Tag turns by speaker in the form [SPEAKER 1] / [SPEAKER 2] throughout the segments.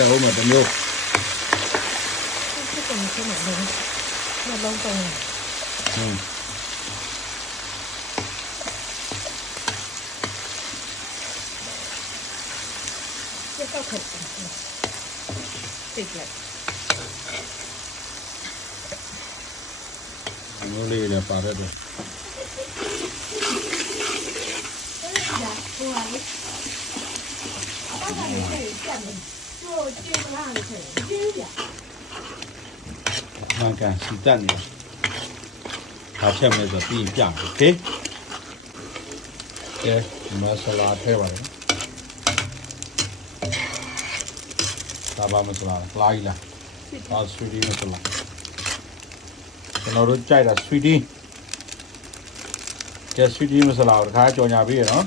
[SPEAKER 1] ဆက်အောင်မယ်တစ်မျိုး
[SPEAKER 2] ဖြစ်တယ်ဖြစ်နေတယ်နှလုံးတုံးတယ်
[SPEAKER 1] อืม
[SPEAKER 2] ပြတ်တော့ခက်တယ်တိတ်လိုက်
[SPEAKER 1] အမျိုးလေးလည်းပါတဲ့တော့ မှန်ကန်စီတက်နေဒါချက်မဲ့ဆိုပြီးပြမယ်โอเคကဲဒီမဆလာထည့်ပါမယ်ဒါပါမဆလာဖလိုက်လားဒါဆွီဒီမဆလာကျွန်တော်တို့ကြိုက်တာဆွီဒီကဲဆွီဒီမဆလာကိုတစ်ခါကြော်ညာပြီးရနော်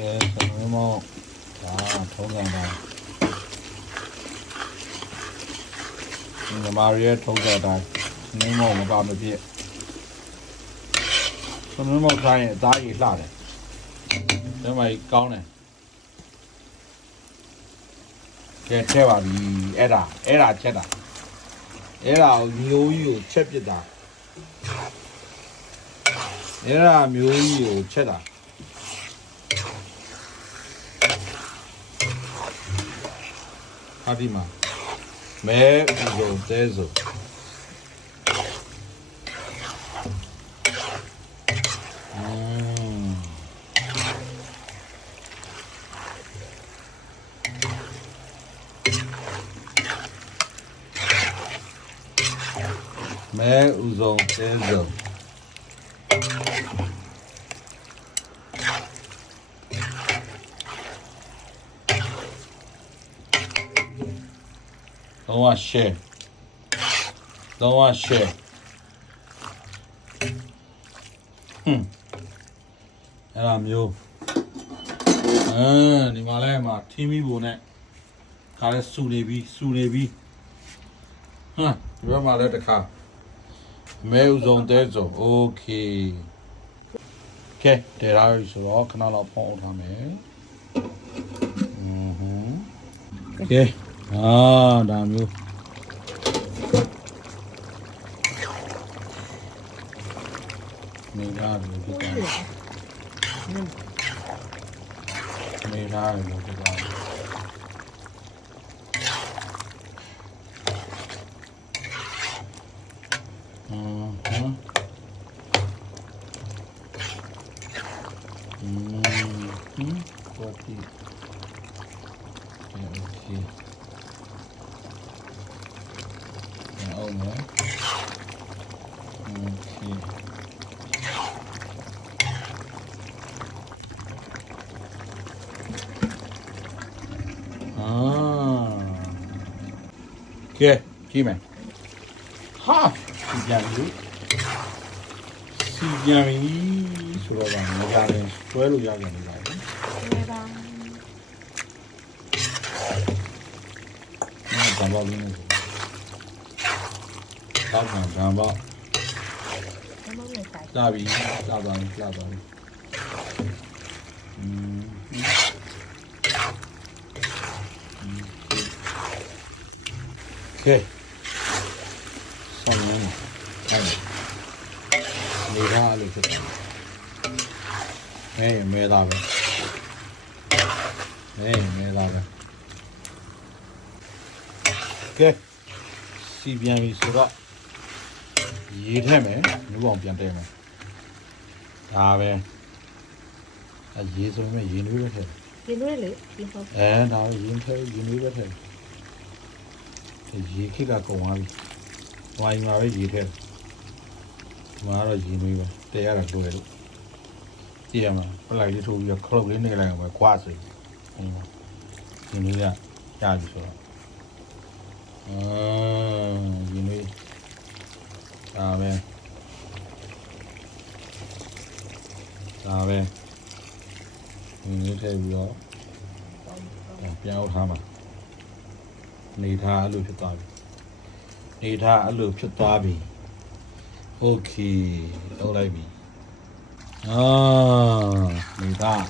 [SPEAKER 2] ကဲကျွ
[SPEAKER 1] န်တော်မောဒါထုံးစံတိုင်းညီမရဲ့ထုံးစံတိုင်းနင်းမောမပါမဖြစ်ကျွန်တော်မောခိုင်းရင်အသားကြီးလှတယ်ဒါမှကောင်းတယ်ကဲထဲပါပြီအဲ့ဒါအဲ့ဒါချက်တာအဲ့ဒါကိုမျိုးကြီးကိုချက်ပစ်တာအဲ့ဒါမျိုးကြီးကိုချက်တာ Adima. Me uzo tezo. Me uzo tezo. 380 380ဟွန်းအဲ့ဒါမျိုးအဲဒီမှာလဲမှာထင်းမီပုံနဲ့ခါလဲစူနေပြီစူနေပြီဟမ်ဒီဘက်မှာလဲတခါမဲဥဆုံးတဲဆိုโอเคကဲတဲရာဆိုတော့ခဏလောက်ဖုံးအောင်ထားမယ်อือဟွန်းကဲ အာဒါမျိုးနေသားတယ်ဖြစ်သွားတယ်နေသားတ အာကဲကြည့်မယ်ဟာစီပြန်ပြီစီပြန်ပြီဆိုတော့ဗာမကြတယ်တွဲလို့ရကြတယ်ဗာ
[SPEAKER 2] တွဲပါ
[SPEAKER 1] ဘာဘာလို့လဲဘာဘာဘာ
[SPEAKER 2] မုန်းနေဆိုင်
[SPEAKER 1] လာပြီလာပါပြီလာပါပြီอืมโอเคဆောင်းနေတယ်နေရလို့ဖြစ်တယ်အဲမဲသားပဲအဲမဲသားပဲကဲစီပြန်ပြီဆိုတော့ ရေးထက်မယ်မျိုးအောင်ပြန်တဲမယ်ဒါပဲအရေးဆိုရင်ရေးနွေးပဲထည့်
[SPEAKER 2] ဒီလိုလေဒီဟုတ်
[SPEAKER 1] အဲဒါရေးထဲရေးနွေးပဲထည့်ရေးခစ်ကကုန်သွားပြီဝိုင်းမှာပဲရေးထည့်ဒီမှာတော့ရေးနွေးပဲတဲရတာတွေ့လို့ကြည့်ရမှာပလိုက်လေးထိုးပြီးတော့ခလုတ်လေးနေလိုက်အောင်ပဲကွာဆိုရင်ရေးနွေးရရပြီဆိုတော့အာဒီမေး ဒါပဲဒါပဲဒီနေ့ထည့်ပြီးတော့ပြန်အောင်ထားမှာနေထားအဲ့လိုဖြစ်သွားပြီနေထားအဲ့လိုဖြစ်သွားပြီโอเคလောက်လိုက်ပြီအာနေသား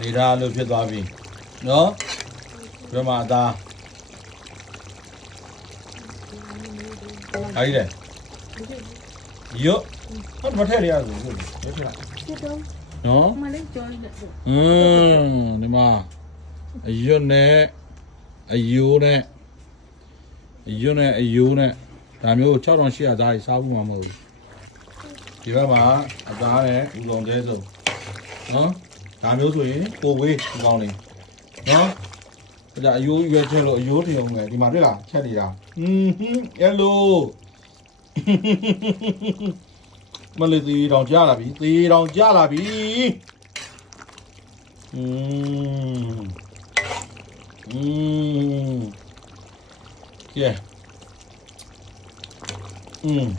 [SPEAKER 1] နေသားအဲ့လိုဖြစ်သွားပြီနော်ပြမအသား အဲ့ဒီလေယောဟောမထည့်ရရဘူးဟုတ်တယ်ထည့်လိုက်
[SPEAKER 2] စစ်တော့
[SPEAKER 1] နော်
[SPEAKER 2] မလေးကြော်နေတယ်
[SPEAKER 1] อืมဒီမှာအရွတ်နဲ့အယိုးနဲ့အရွတ်နဲ့အယိုးနဲ့ဒါမျိုး6800သားကြီးစားဖို့မှာမဟုတ်ဘူးဒီဘက်မှာအသားနဲ့ဦးဆောင်သေးဆုံးနော်ဒါမျိုးဆိုရင်ကိုဝေးဒီကောင်းနေနော် 자, 요, 요, 제로, 요, 요, 요, 이 말을 아, 캐리라. 음, 옐로. 멀리 띠랑 자라비, 띠랑 자라비. 음, 음, 예. 음,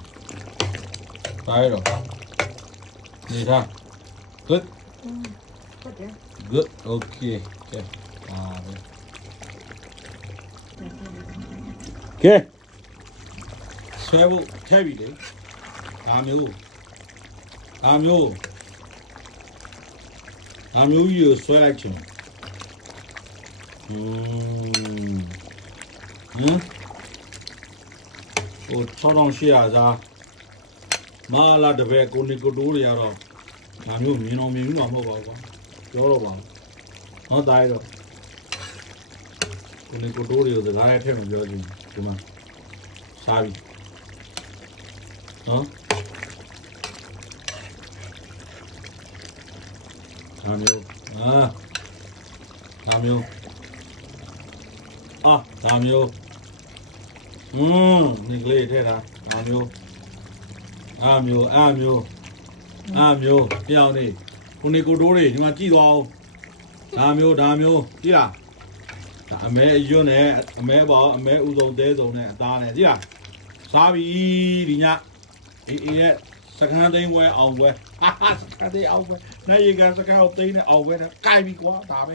[SPEAKER 1] 다이로. 네다.
[SPEAKER 2] 끝. 끝. 끝.
[SPEAKER 1] 오케이. 자, 아, 네. ကဲဆွဲဖို့ထည့်ပြီလေဒါမျိုးဒါမျိုးဒါမျိုးကြီးကိုဆွဲလိုက်ချင်อืมဟမ်ဟို6800သားမာလာတပည့်ကိုနီကိုတိုးတွေကတော့ဒါမျိုးမြင်တော့မြင်မှာမဟုတ်ပါဘူးကွာပြောတော့ပါဘူးဟောတိုင်းတော့ ကိုနီကိုတိုးတွေကိုစကားရထည့်မပြောချင်ဘူးဒီမှာစားပြီနော်ဒါမျိုးအာဒါမျိုးအာဒါမျိုးอืมဒီကလေးထည့်တာဒါမျိုးအာမျိုးအာမျိုးအာမျိုးပြောင်းနေခုနေကိုတိုးတွေဒီမှာကြည့်သွားအောင်ဒါမျိုးဒါမျိုးကြည့်လား ဒါအမဲအရွတ်နဲ့အမဲပေါ်အမဲဥစုံတဲစုံနဲ့အသားနဲ့ကြည့်လားစားပြီဒီညအေးအေးရဲ့စကန်းသိန်းဝဲအောင်ဝဲဟာဟာစကန်းသိန်းအောင်ဝဲနိုင်ရကစကားကိုသိနေအောင်ပဲနဲ့ကြိုက်ပြီကွာဒါပဲ